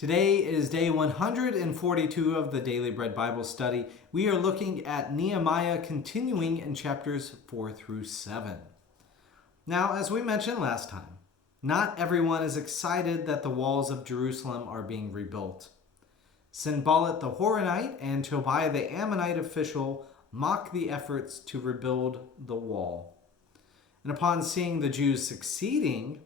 Today is day 142 of the Daily Bread Bible Study. We are looking at Nehemiah, continuing in chapters 4 through 7. Now, as we mentioned last time, not everyone is excited that the walls of Jerusalem are being rebuilt. Sanballat the Horonite and Tobiah the Ammonite official mock the efforts to rebuild the wall. And upon seeing the Jews succeeding,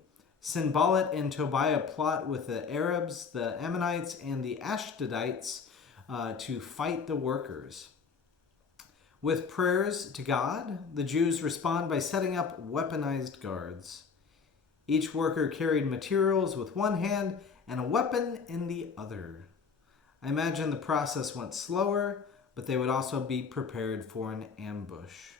Sanballat and Tobiah plot with the Arabs, the Ammonites, and the Ashdodites to fight the workers. With prayers to God, the Jews respond by setting up weaponized guards. Each worker carried materials with one hand and a weapon in the other. I imagine the process went slower, but they would also be prepared for an ambush.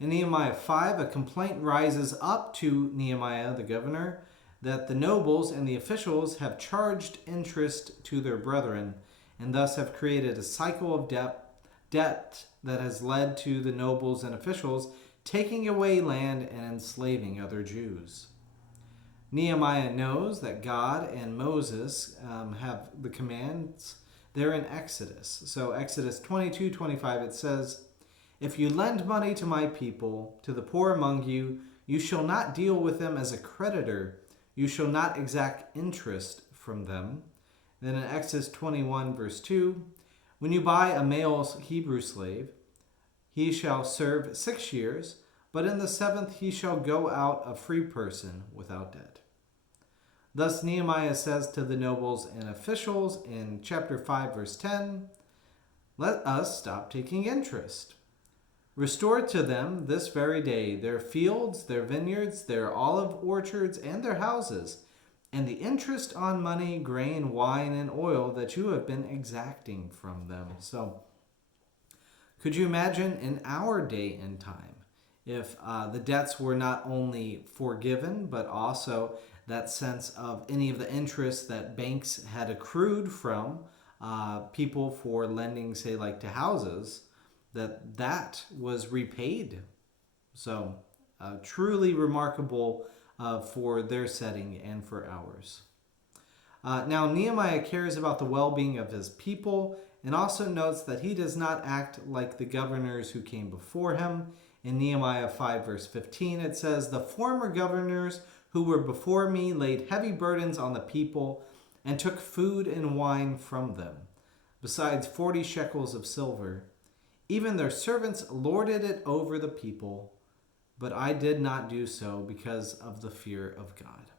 In Nehemiah 5, a complaint rises up to Nehemiah, the governor, that the nobles and the officials have charged interest to their brethren and thus have created a cycle of debt that has led to the nobles and officials taking away land and enslaving other Jews. Nehemiah knows that God and Moses have the commands there in Exodus. So Exodus 22:25, it says, "If you lend money to my people, to the poor among you, you shall not deal with them as a creditor. You shall not exact interest from them." Then in Exodus 21, verse 2, "When you buy a male Hebrew slave, he shall serve 6 years, but in the 7th he shall go out a free person without debt." Thus Nehemiah says to the nobles and officials in chapter 5, verse 10, "Let us stop taking interest. Restore to them this very day their fields, their vineyards, their olive orchards, and their houses, and the interest on money, grain, wine, and oil that you have been exacting from them." So, could you imagine in our day and time if the debts were not only forgiven, but also that sense of any of the interest that banks had accrued from people for lending, say, like to houses, that was repaid. So truly remarkable for their setting and for ours. Now Nehemiah cares about the well-being of his people and also notes that he does not act like the governors who came before him. In Nehemiah 5 verse 15 it says, "The former governors who were before me laid heavy burdens on the people and took food and wine from them, besides 40 shekels of silver. Even their servants lorded it over the people, but I did not do so because of the fear of God."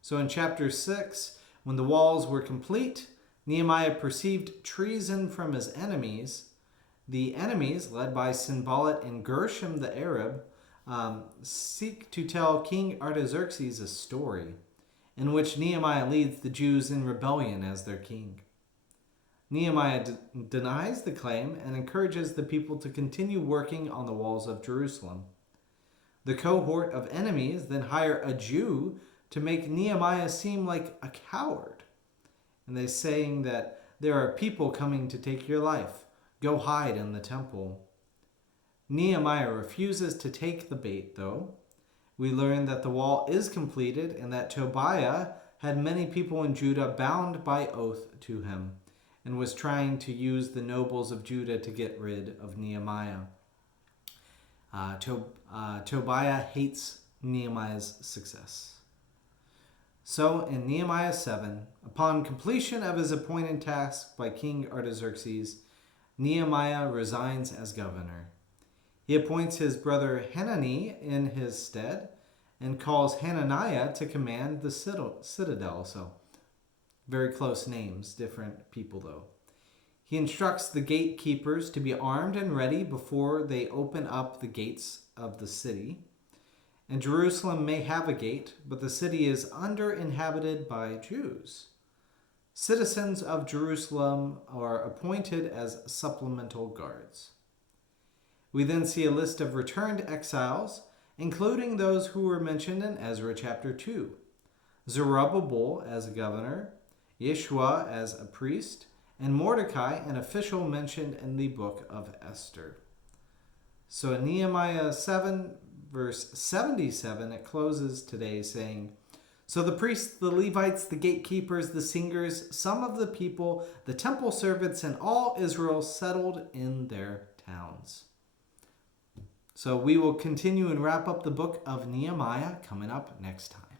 So in chapter 6, when the walls were complete, Nehemiah perceived treason from his enemies. The enemies, led by Sanballat and Gershom the Arab, seek to tell King Artaxerxes a story in which Nehemiah leads the Jews in rebellion as their king. Nehemiah denies the claim and encourages the people to continue working on the walls of Jerusalem. The cohort of enemies then hire a Jew to make Nehemiah seem like a coward. And they're saying that there are people coming to take your life. Go hide in the temple. Nehemiah refuses to take the bait, though. We learn that the wall is completed and that Tobiah had many people in Judah bound by oath to him and was trying to use the nobles of Judah to get rid of Nehemiah. Tobiah hates Nehemiah's success. So in Nehemiah 7, upon completion of his appointed task by King Artaxerxes, Nehemiah resigns as governor. He appoints his brother Hanani in his stead and calls Hananiah to command the citadel. So very close names, different people though. He instructs the gatekeepers to be armed and ready before they open up the gates of the city. And Jerusalem may have a gate, but the city is under-inhabited by Jews. Citizens of Jerusalem are appointed as supplemental guards. We then see a list of returned exiles, including those who were mentioned in Ezra chapter 2. Zerubbabel as a governor, Yeshua as a priest, and Mordecai, an official mentioned in the book of Esther. So in Nehemiah 7, verse 77, it closes today saying, So the priests, the Levites, the gatekeepers, the singers, some of the people, the temple servants, and all Israel settled in their towns. So we will continue and wrap up the book of Nehemiah coming up next time.